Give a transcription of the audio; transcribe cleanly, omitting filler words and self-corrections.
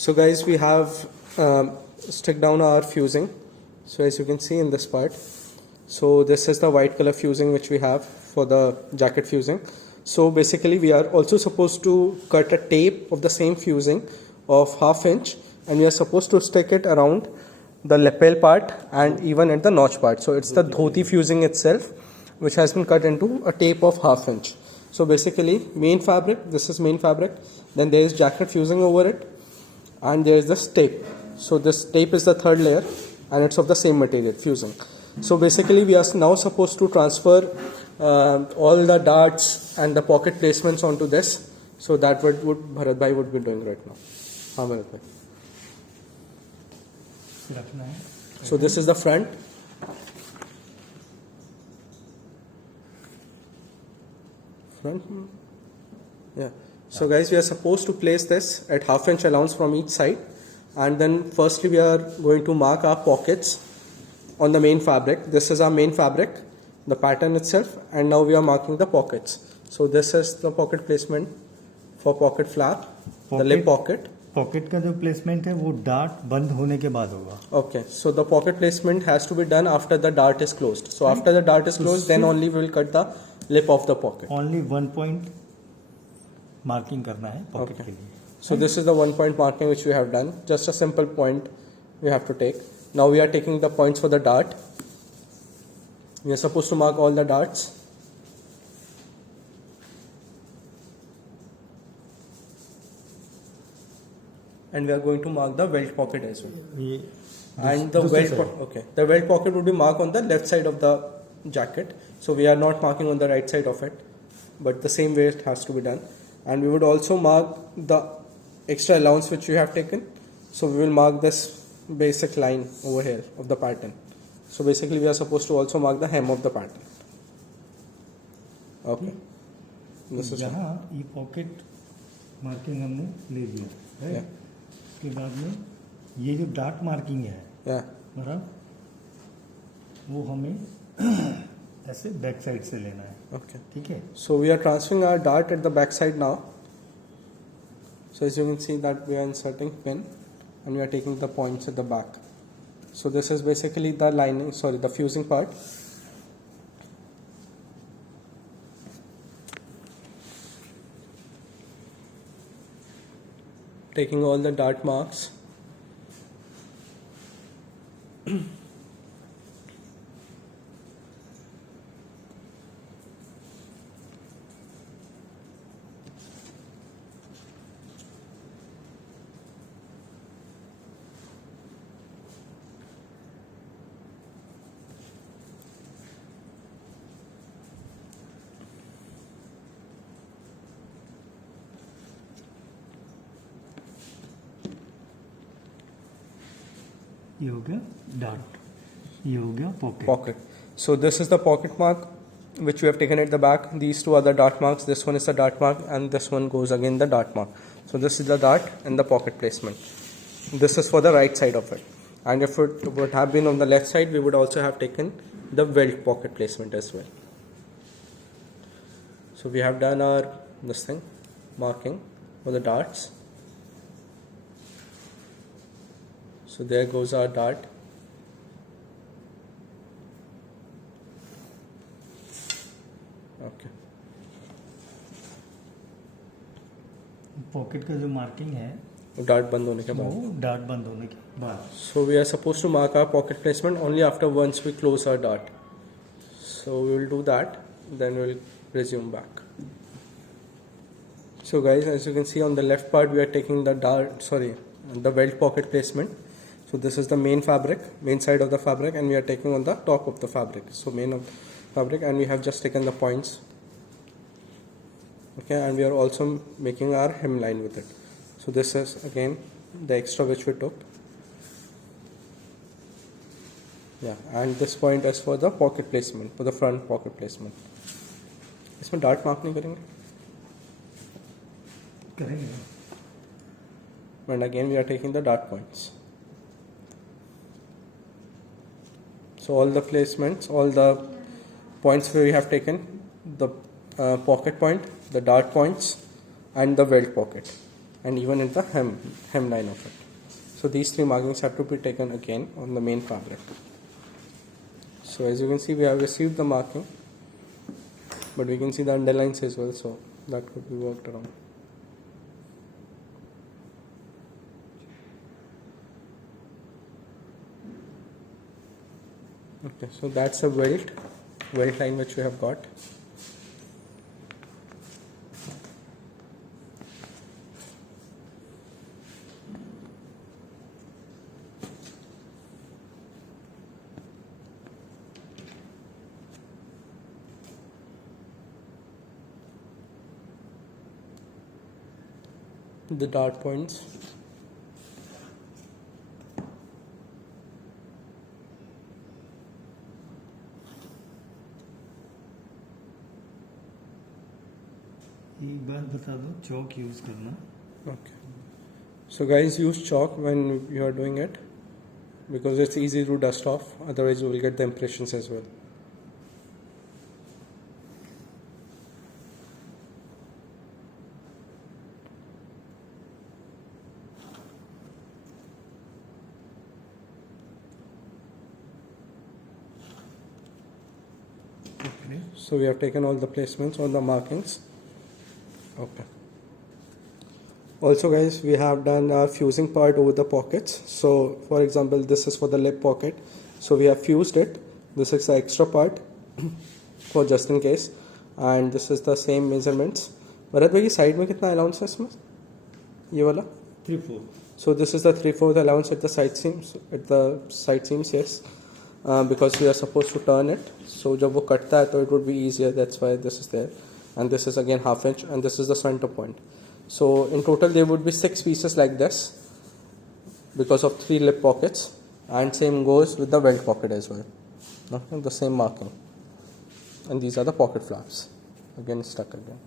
So guys, we have stick down our fusing. So as you can see in this part, so this is the white color fusing which we have for the jacket fusing. So basically we are also supposed to cut a tape of the same fusing of 1/2 inch, and we are supposed to stick it around the lapel part and even at the notch part. So it's the dhoti fusing itself which has been cut into a tape of 1/2 inch. So basically main fabric, this is main fabric, then there is jacket fusing over it, and there is this tape. So this tape is the third layer and it's of the same material, fusing. So basically we are now supposed to transfer all the darts and the pocket placements onto this. So that what Bharat Bhai would be doing right now. हाँ Bharat Bhai. So this is the front. Yeah. So guys, we are supposed to place this at 1/2 inch allowance from each side, and then firstly we are going to mark our pockets on the main fabric. This is our main fabric, the pattern itself, and now we are marking the pockets. So this is the pocket placement for pocket flap, the lip pocket. Pocket का जो placement है वो dart बंद होने के बाद होगा. Okay, so the pocket placement has to be done after the dart is closed. So after the dart is closed, then only we will cut the lip of the pocket. Only 1 point marking करना है pocket के लिए. So this is the 1 point marking which we have done. Just a simple point we have to take. Now we are taking the points for the dart. We are supposed to mark all the darts. And we are going to mark the welt pocket as well. And the welt okay, the welt pocket would be marked on the left side of the jacket. So we are not marking on the right side of it, but the same way it has to be done. And we would also mark the extra allowance which we have taken. So we will mark this basic line over here of the pattern. So basically we are supposed to also mark the hem of the pattern. Okay. This is यहाँ ये pocket marking हमने ले लिया है. उसके बाद में ये जो डार्ट मार्किंग है मतलब वो हमें ऐसे बैक साइड से लेना है. Okay. ठीक है. So we are transferring our dart at the back side now. So as you can see that we are inserting pin and we are taking the points at the back. So this is basically the lining, the fusing part. Taking all the dart marks. ये हो गया dart, ये हो गया Pocket. So this is the pocket mark which we have taken at the back. These two are the dart marks. This one is the dart mark and this one goes again the dart mark. So this is the dart and the pocket placement. This is for the right side of it. And if it would have been on the left side, we would also have taken the welt pocket placement as well. So we have done our marking for the darts. So there goes our dart. Okay. Pocket का जो marking है dart बंद होने के बाद. वो dart बंद होने के बाद. So we are supposed to mark our pocket placement only after once we close our dart. So we will do that, then we will resume back. So guys, as you can see on the left part, we are taking the the welt pocket placement. So this is the main fabric, main side of the fabric, and we are taking on the top of the fabric. So main of the fabric, and we have just taken the points. Okay, and we are also making our hemline with it. So this is again the extra which we took. Yeah, and this point is for the pocket placement, for the front pocket placement. इसमें dart mark नहीं करेंगे? करेंगे. And again we are taking the dart points. So all the placements, all the points where we have taken, the pocket point, the dart points and the welt pocket. and even in the hemline of it. So these three markings have to be taken again on the main fabric. So as you can see, we have received the marking, but we can see the underlines as well, so that could be worked around. Okay, so that's a welt line which we have got. The dart points. एक बात बता दो, चौक use करना. Okay. So guys, use chalk when you are doing it because it's easy to dust off. Otherwise, you will get the impressions as well. Okay. So we have taken all the placements on the markings. Okay. Also guys, we have done our fusing part over the pockets. So for example, this is for the lip pocket. So we have fused it. This is the extra part for just in case. And this is the same measurements. Bharat भाई side में कितना allowance है इसमें? ये वाला? 3/4. So this is the 3/4 allowance at the side seams. At the side seams, yes. Because we are supposed to turn it. So जब वो कटता है तो it would be easier. That's why this is there. And this is again 1/2 inch, and this is the center point. So in total there would be 6 pieces like this because of 3 lip pockets, and same goes with the welt pocket as well. Okay, the same marking. And these are the pocket flaps. Again stuck again.